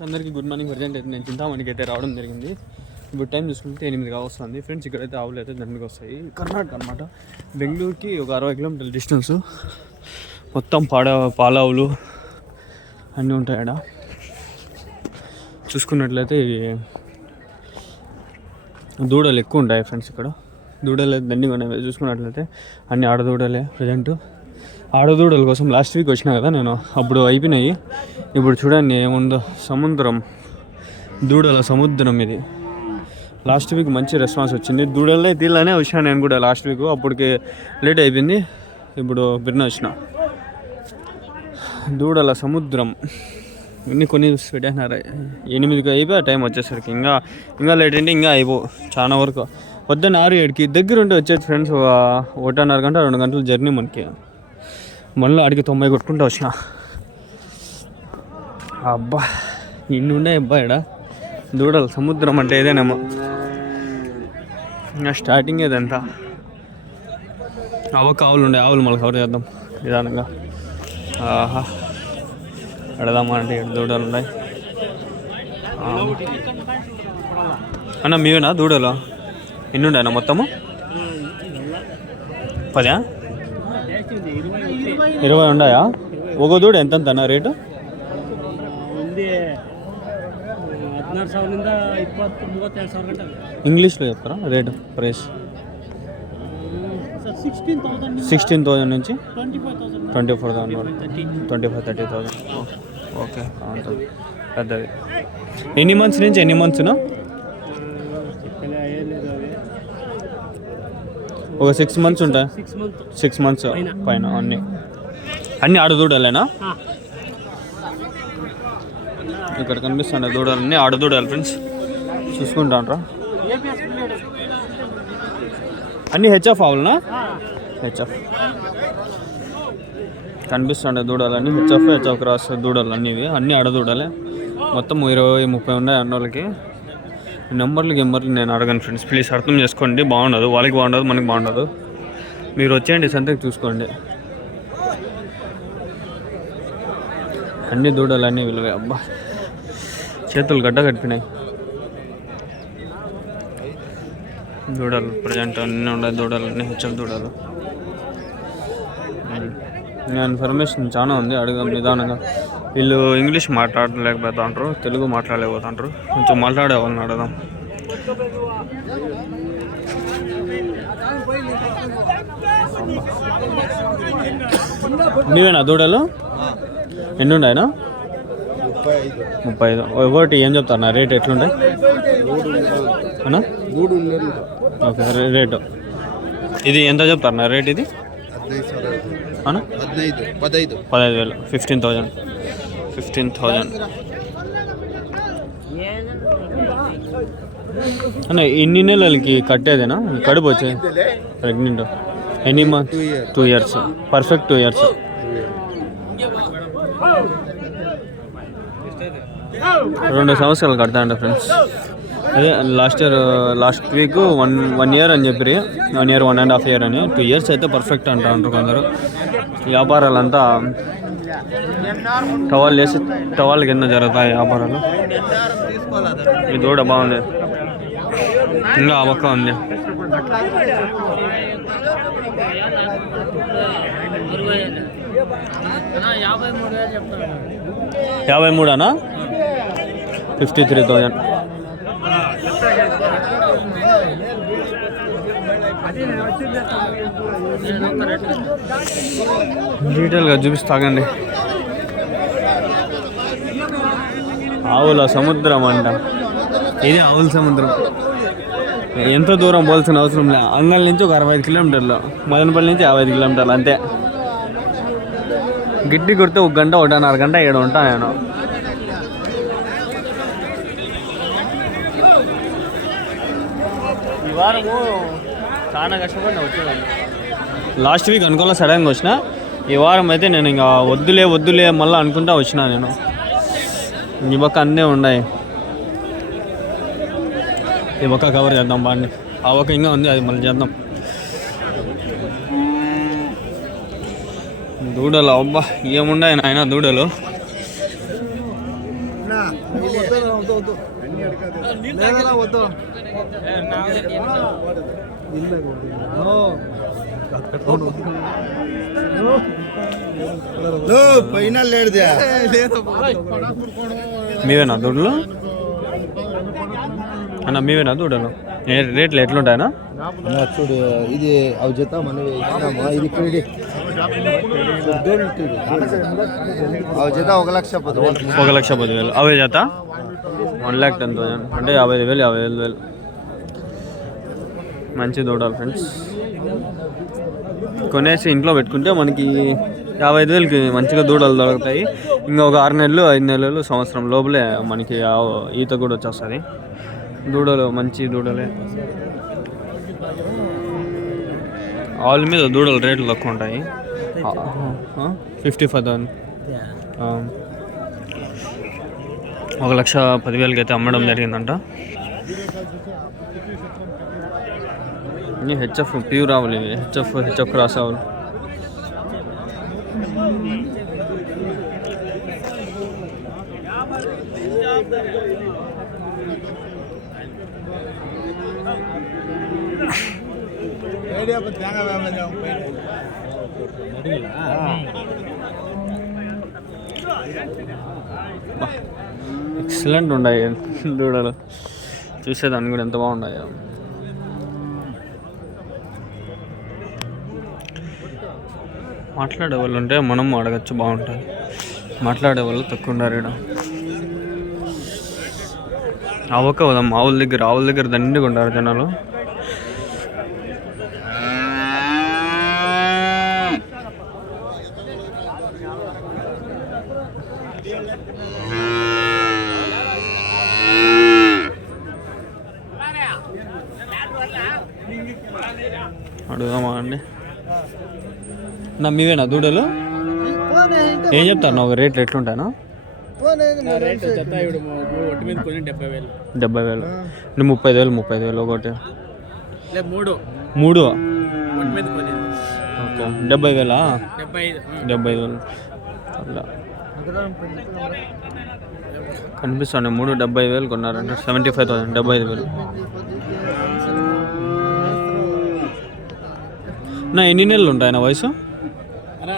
అందరికీ good morning. Present అయితే నేను చింతామణికి అయితే రావడం జరిగింది. ఇప్పుడు టైం చూసుకుంటే 8 వస్తుంది. ఫ్రెండ్స్ ఇక్కడైతే ఆవులు అయితే దండిగా వస్తాయి. కర్ణాటక అనమాట. బెంగళూరుకి ఒక 60 కిలోమీటర్ల డిస్టెన్స్. మొత్తం పాలావులు అన్నీ ఉంటాయి ఆడ. చూసుకున్నట్లయితే దూడలు ఎక్కువ ఉంటాయి ఫ్రెండ్స్. ఇక్కడ దూడలు అయితే దండిగా ఉన్నాయి. చూసుకున్నట్లయితే అన్ని ఆడదూడలే ప్రజెంట్. ఆడదూడల కోసం లాస్ట్ వీక్ వచ్చినా కదా నేను, అప్పుడు అయిపోయినాయి. ఇప్పుడు చూడండి ఏముందో, సముద్రం, దూడల సముద్రం ఇది. లాస్ట్ వీక్ మంచి రెస్పాన్స్ వచ్చింది. దూడలే తీళ్ళనే వచ్చాను నేను కూడా లాస్ట్ వీక్. అప్పటికి లేట్ అయిపోయింది. ఇప్పుడు బిర్న వచ్చిన. దూడల సముద్రం ఇన్ని కొన్ని పెట్టేసినారు. 8కి అయిపోయి టైం వచ్చేసరికి ఇంకా లేట్ అంటే ఇంకా అయిపో చాలా వరకు. పొద్దున్న 6-7కి దగ్గర ఉంటే వచ్చేది ఫ్రెండ్స్. 1.5 గంట 2 గంటల జర్నీ మనకి. మళ్ళీ అడిగి 90 కొట్టుకుంటూ వచ్చిన. అబ్బా ఇన్ని ఉండే అబ్బా ఇక్కడ దూడలు. సముద్రం అంటే ఇదేనేమో. ఇంకా స్టార్టింగ్ ఇదంతా. ఆవులు ఉండే ఆవులు మళ్ళీ కవర్ చేద్దాం నిదానంగా. ఆహా పెడదామా అంటే ఇక్కడ దూడలు ఉన్నాయి. అన్న మీవేనా దూడలు? ఎన్ని ఉన్నాయన్నా మొత్తము? 10? 20 ఉన్నాయా? ఒక దూడ ఎంత అన్న రేటు? ఇంగ్లీష్లో చెప్తారా రేటు? ప్రైస్ 16,000 నుంచి 24,000 వరకు. 25-30,000. ఓకే పెద్దది. ఎన్ని మంత్స్ నుంచి ఎన్ని మంత్స్నా? ఒక 6 మంత్స్ ఉంటాయి. 6 మంత్స్ పైన. అన్నీ ఆడదూడలేనా? ఇక్కడ కనిపిస్తుండే దూడలన్నీ ఆడదూడాలి ఫ్రెండ్స్. చూసుకుంటాండ్రా. అన్నీ హెచ్ఎఫ్ ఆవులనా? హెచ్ఎఫ్ కనిపిస్తుండే దూడలన్నీ హెచ్ఎఫ్ క్రాస్ దూడలు అన్నీ. అన్నీ ఆడదూడలే. మొత్తం 20-30 ఉన్నాయి అన్నోళ్ళకి. నెంబర్లు నేను అడగను ఫ్రెండ్స్. ప్లీజ్ అర్థం చేసుకోండి. బాగుండదు, వాళ్ళకి బాగుండదు, మనకి బాగుండదు. మీరు వచ్చేయండి సంతకి చూసుకోండి. అన్ని దూడలు అన్నీ విలువే. అబ్బా చేతులు గడ్డ కట్టినాయి. దూడలు ప్రజెంట్ అన్నీ ఉన్నాయి. దూడలు అన్నీ హెచ్ఎఫ్ దూడలు. ఇన్ఫర్మేషన్ చాలా ఉంది. అడగం నిదానంగా. వీళ్ళు ఇంగ్లీష్ మాట్లాడలేకపోతుంటారు, తెలుగు మాట్లాడలేకపోతుంటారు. కొంచెం మాట్లాడే వాళ్ళని అడగదాం. నీవేనా దూడలు? ఎన్ని ఉన్నాయనా? 35. ఒకటి ఏం చెప్తారు రేట్? ఎట్లుంటాయి అన్నా? ఓకే రేటు ఇది ఎంత చెప్తారు రేట్? ఇది 15,000. 15,000 అన్న. ఇన్ని నెలలకి కట్టేదేనా? కడుపు వచ్చాయి ప్రెగ్నెంట్? ఎన్ని మంత్? 2 years. Perfect 2 years. 2 సంవత్సరాలు కడతా అంట ఫ్రెండ్స్. అదే లాస్ట్ వీక్ 1 year అని చెప్పి, 1 year 1.5 year అని. 2 years అయితే పర్ఫెక్ట్ అంటారు కొందరు. వ్యాపారాలంతా టవాల్ కింద జరుగుతాయి వ్యాపారాలు. ఈ దూడ బాగుంది. ఇంకా ఆ పక్క ఉంది. $53,000 53,000. డీటెయిల్గా చూపిస్తాగండి. ఆవుల సముద్రం అంట ఇది. ఆవుల సముద్రం. ఎంత దూరం పోల్సిన అవసరం లేదు. అంగల్ నుంచి ఒక 65 కిలోమీటర్లు, మదనపల్లి నుంచి 55 కిలోమీటర్లు అంతే. గిడ్డి కొడితే 1 గంట 1.5 గంట ఇక్కడ ఉంటాను నేను. ఈ వారము చాలా కష్టపడిన వచ్చేదాన్ని. లాస్ట్ వీక్ అనుకోలే, సడన్గా వచ్చిన. ఈ వారం అయితే నేను ఇంకా వద్దులే మళ్ళీ అనుకుంటా వచ్చినా నేను. ఈ పక్క అన్నీ ఉన్నాయి. ఈ పక్క కవర్ చేద్దాం బాగా. ఆ పక్క ఇంకా ఉంది, అది మళ్ళీ చేద్దాం. దూడలు అబ్బా ఏముండాయి నాయన దూడలు. మీవేనా దూడలు అన్న? మీవేనా దూడలు? రేట్లు ఎట్లుంటాయనా? చూడు ఇది అవి జత మనం ఇచ్చినామా, ఇది అవి జత 1,10,000. 1,10,000. అవే జత 1,10,000 అంటే 55,000 55,000. మంచి దూడాలి ఫ్రెండ్స్. కొనేసి ఇంట్లో పెట్టుకుంటే మనకి 55,000కి మంచిగా దూడలు దొరుకుతాయి. ఇంకా ఒక 6 నెలలు 5 నెలలు సంవత్సరం లోపలే మనకి ఈత కూడా వచ్చేస్తుంది. దూడలు మంచి దూడలే. ఆవుల మీద దూడలు రేట్లు తక్కువ ఉంటాయి. 55,000 1,10,000కి అయితే అమ్మడం జరిగిందంట. హెచ్ఎఫ్ ప్యూర్ ఆవులు ఇవి. హెచ్ఎఫ్ క్రాస్ ఆవులు. ఎక్సలెంట్ ఉన్నాయి దూడలు. చూసేదాన్ని కూడా ఎంత బాగున్నాయి. మాట్లాడే వాళ్ళు ఉంటే మనం అడగచ్చు, బాగుంటుంది. మాట్లాడే వాళ్ళు తక్కువ ఉన్నారు ఇక్కడ. అవక వదాం ఆవుల దగ్గర దండిగా ఉంటారు జనాలు. అడుగుదామా అండి? నా మీవేనా దూడలు? ఏం చెప్తాను ఒక రేట్లు ఎట్లుంటాను? 70,000 35,000 ఒకటి. 3 ఓకే. 70,000 75,000 అట్లా కనిపిస్తాను. 3 75,000 కొన్నారంటే 75,000 75,000. నా ఎన్ని నెలలు ఉంటాయి నా వయసు? 6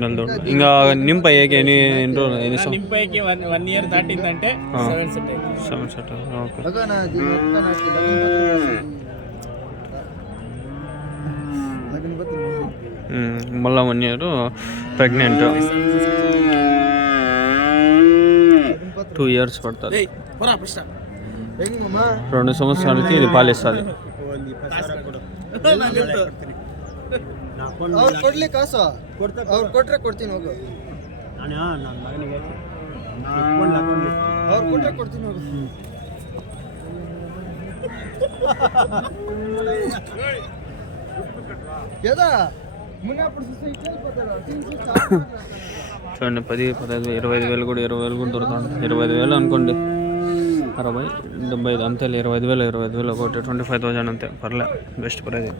నెలలు. ఇంకా నింప ఎన్ని నింపైకి 1 ఇయర్ దాటిందంటే 7 సెట్. ఓకే. మళ్ళీ 1 ఇయర్ ప్రెగ్నెంట్. 2 years పడుతుంది. 2 సంవత్సరాలకి ఇది పాలిస్తుంది. ಕೊಡ್ಲಿ ಕಾಸು ಅವ್ರು ಕೊಟ್ರೆ ಕೊಡ್ತೀನಿ ಹೋಗು. ಅವ್ರು ಕೊಟ್ರೆ ಕೊಡ್ತೀನಿ ಹೋಗು. చూడండి 10, 15, 25,000 కూడా 20,000 కూడా దొరుకుతుంది. 25,000 అనుకోండి. 60, 75 అంతే. 25,000 ఒకటి 25,000 అంతే. Parle, best price.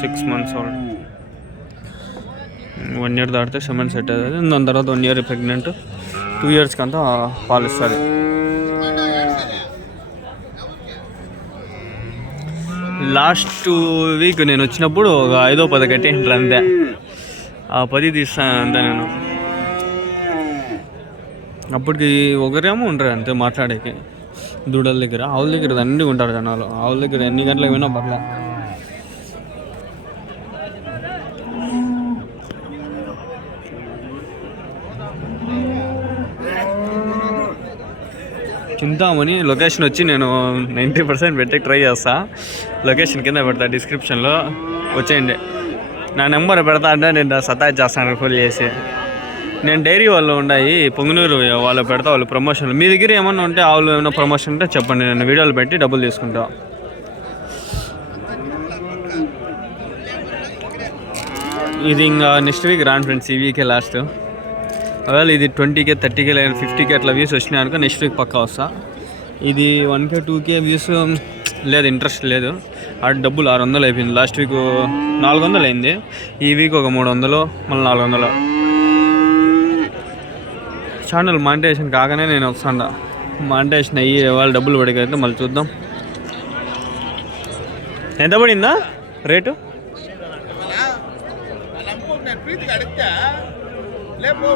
6 months old. 1 year దాటితే 7 సెట్ అవుతుంది. దాని తర్వాత 1 year ప్రెగ్నెంట్. 2 yearsకి అంతా పాలిస్తుంది. లాస్ట్ వీక్ నేను వచ్చినప్పుడు ఒక 5-10 కట్టి ఇంట్లో అంతే. ఆ 10 తీస్తాను అంతే నేను. అప్పటికి ఒకరేమో ఉంటారు అంతే మాట్లాడేకి దూడల దగ్గర. ఆవుల దగ్గర దండిగా ఉంటారు జనాలు. ఆవుల దగ్గర ఎన్ని గంటలకు పోయినా పర్లే. చింతామణి లొకేషన్ వచ్చి నేను 90% పెట్టే ట్రై చేస్తా. లొకేషన్ కింద పెడతా డిస్క్రిప్షన్లో, వచ్చేయండి. నా నెంబర్ పెడతా అంటే నేను సతాయిచ్చేస్తాను ఫోన్ చేసి. నేను డైరీ వాళ్ళు ఉన్నాయి పొంగునూరు, వాళ్ళు పెడతా, వాళ్ళు ప్రమోషన్లు. మీ దగ్గర ఏమన్నా ఉంటే ఆవులు ఏమైనా ప్రమోషన్ ఉంటే చెప్పండి, నేను వీడియోలు పెట్టి డబ్బులు తీసుకుంటా. ఇది ఇంకా నెక్స్ట్ వీక్ రాను ఫ్రెండ్స్, ఈ వీకే లాస్ట్. ఒకవేళ ఇది 20K 30K లేదా 50K అట్లా వ్యూస్ వచ్చినాయి అనుకో నెక్స్ట్ వీక్ పక్కా వస్తా. ఇది 1K 2K వ్యూస్ లేదు, ఇంట్రెస్ట్ లేదు. ఆ డబ్బులు 600 అయిపోయింది. లాస్ట్ వీక్ 400 అయింది. ఈ వీక్ ఒక 300, మళ్ళీ 400. ఛానల్ మానిటైజేషన్ కాగానే నేను వస్తాను. మానిటైజేషన్ అయ్యి వాళ్ళు డబ్బులు పడికైతే మళ్ళీ చూద్దాం. ఎంత పడిందా రేటు? ప్రీతికి అడిగితే లేపు